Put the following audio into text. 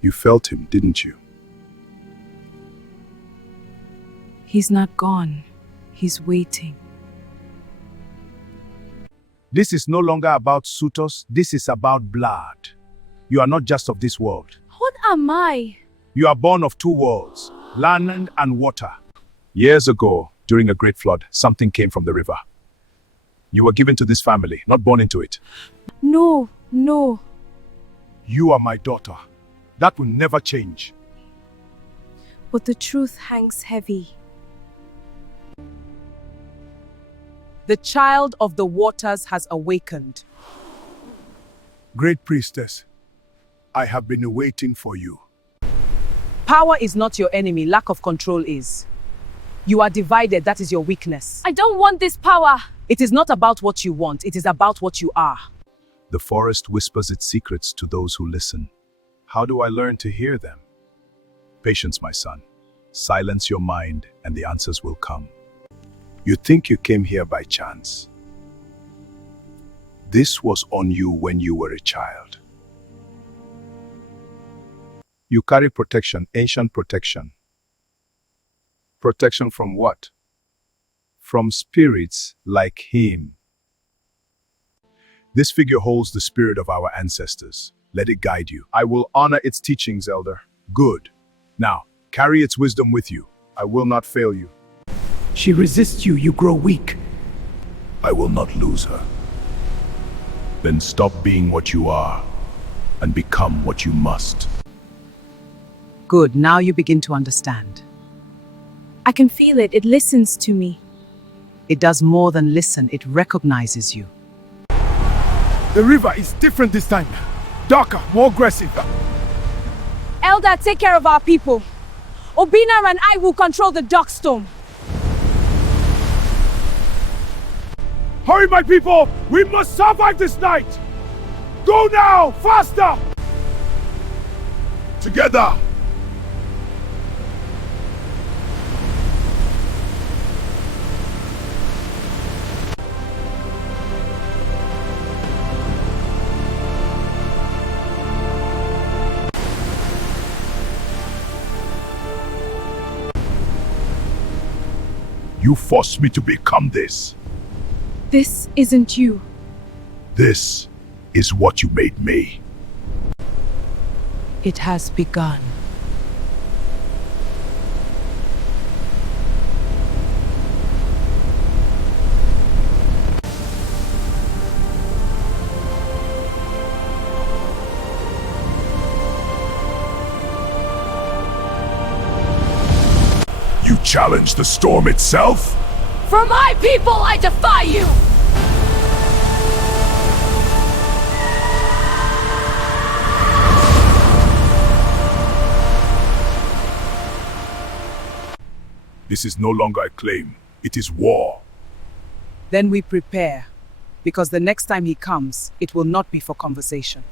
You felt him, didn't you? He's not gone. He's waiting. This is no longer about suitors. This is about blood. You are not just of this world. What am I? You are born of two worlds, land and water. Years ago, during a great flood, something came from the river. You were given to this family, not born into it. No, no. You are my daughter. That will never change. But the truth hangs heavy. The child of the waters has awakened. Great priestess, I have been waiting for you. Power is not your enemy, lack of control is. You are divided, that is your weakness. I don't want this power. It is not about what you want, it is about what you are. The forest whispers its secrets to those who listen. How do I learn to hear them? Patience, my son. Silence your mind and the answers will come. You think you came here by chance. This was on you when you were a child. You carry protection, ancient protection. Protection from what? From spirits like him. This figure holds the spirit of our ancestors. Let it guide you. I will honor its teachings, elder. Good. Now, carry its wisdom with you. I will not fail you. She resists you, you grow weak. I will not lose her. Then stop being what you are and become what you must. Good, now you begin to understand. I can feel it. It listens to me. It does more than listen, it recognizes you. The river is different this time. Darker, more aggressive. Elder, take care of our people. Obina and I will control the Darkstorm. Hurry, my people! We must survive this night! Go now! Faster! Together! You forced me to become this. This isn't you. This is what you made me. It has begun. You challenge the storm itself? For my people, I defy you! This is no longer a claim. It is war. Then we prepare, because the next time he comes, it will not be for conversation.